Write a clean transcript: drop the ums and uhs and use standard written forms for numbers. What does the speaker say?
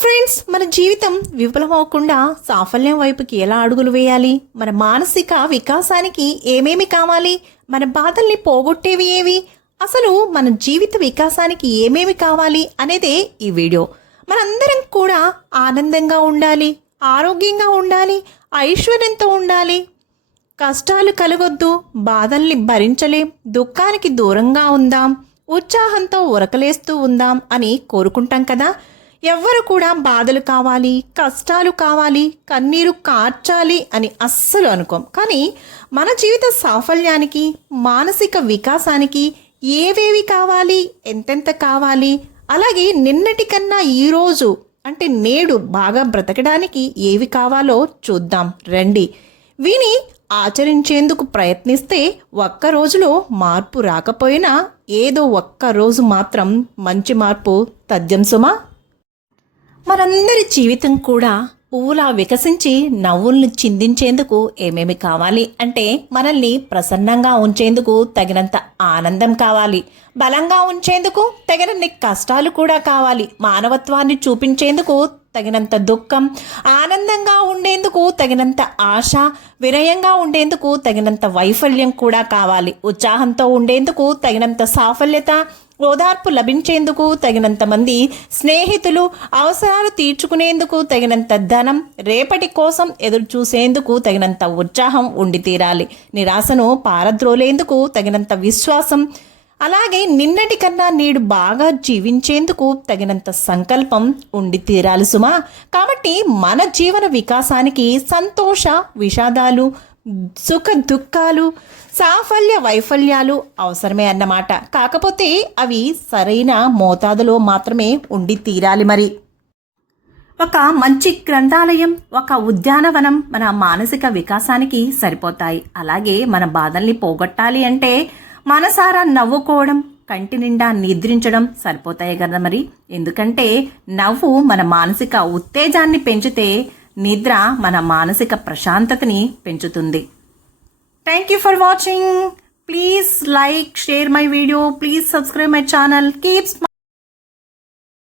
Friends, మన జీవితం విఫలమవకుండా సాఫల్యం వైపుకి ఎలా అడుగులు వేయాలి, మన మానసిక వికాసానికి ఏమేమి కావాలి, మన బాధల్ని పోగొట్టేవి ఏవి, అసలు మన జీవిత వికాసానికి ఏమేమి కావాలి అనేదే ఈ వీడియో. మనందరం కూడా ఆనందంగా ఉండాలి, ఆరోగ్యంగా ఉండాలి, ఐశ్వర్యంతో ఉండాలి, కష్టాలు కలగొద్దు, బాధల్ని భరించలేం, దుఃఖానికి దూరంగా ఉందాం, ఉత్సాహంతో ఉరకలేస్తూ ఉందాం అని కోరుకుంటాం కదా. ఎవ్వరు కూడా బాధలు కావాలి, కష్టాలు కావాలి, కన్నీరు కార్చాలి అని అస్సలు అనుకోం. కానీ మన జీవిత సాఫల్యానికి, మానసిక వికాసానికి ఏవేవి కావాలి, ఎంతెంత కావాలి, అలాగే నిన్నటి కన్నా ఈరోజు అంటే నేడు బాగా బ్రతకడానికి ఏవి కావాలో చూద్దాం రండి. విని ఆచరించేందుకు ప్రయత్నిస్తే ఒక్క రోజులో మార్పు రాకపోయినా ఏదో ఒక్క రోజు మాత్రం మంచి మార్పు తథ్యం సుమా. మనందరి జీవితం కూడా పువ్వులా వికసించి నవ్వుల్ని చిందించేందుకు ఏమేమి కావాలి అంటే, మనల్ని ప్రసన్నంగా ఉంచేందుకు తగినంత ఆనందం కావాలి, బలంగా ఉంచేందుకు తగినన్ని కష్టాలు కూడా కావాలి, మానవత్వాన్ని చూపించేందుకు తగినంత దుఃఖం, ఆనందంగా ఉండేందుకు తగినంత ఆశ, వినయంగా ఉండేందుకు తగినంత వైఫల్యం కూడా కావాలి, ఉత్సాహంతో ఉండేందుకు తగినంత సాఫల్యత, ఓదార్పు లభించేందుకు తగినంత మంది స్నేహితులు, అవసరాలు తీర్చుకునేందుకు తగినంత ధనం, రేపటి కోసం ఎదురు చూసేందుకు తగినంత ఉత్సాహం ఉండి తీరాలి, నిరాశను పారద్రోలేందుకు తగినంత విశ్వాసం, అలాగే నిన్నటి కన్నా నేడు బాగా జీవించేందుకు తగినంత సంకల్పం ఉండి తీరాలి సుమా. కాబట్టి మన జీవన వికాసానికి సంతోష విషాదాలు, సుఖ దుఃఖాలు, సాఫల్య వైఫల్యాలు అవసరమే అన్నమాట. కాకపోతే అవి సరైన మోతాదులో మాత్రమే ఉండి తీరాలి. మరి ఒక మంచి గ్రంథాలయం, ఒక ఉద్యానవనం మన మానసిక వికాసానికి సరిపోతాయి. అలాగే మన బాధల్ని పోగొట్టాలి అంటే మనసారా నవ్వుకోవడం, కంటి నిండా నిద్రించడం సరిపోతాయి కదా మరి. ఎందుకంటే నవ్వు మన మానసిక ఉత్తేజాన్ని పెంచితే నిద్ర మన మానసిక ప్రశాంతతని పెంచుతుంది. Thank you for watching. Please like, share my video. Please subscribe my channel. Keep smiling.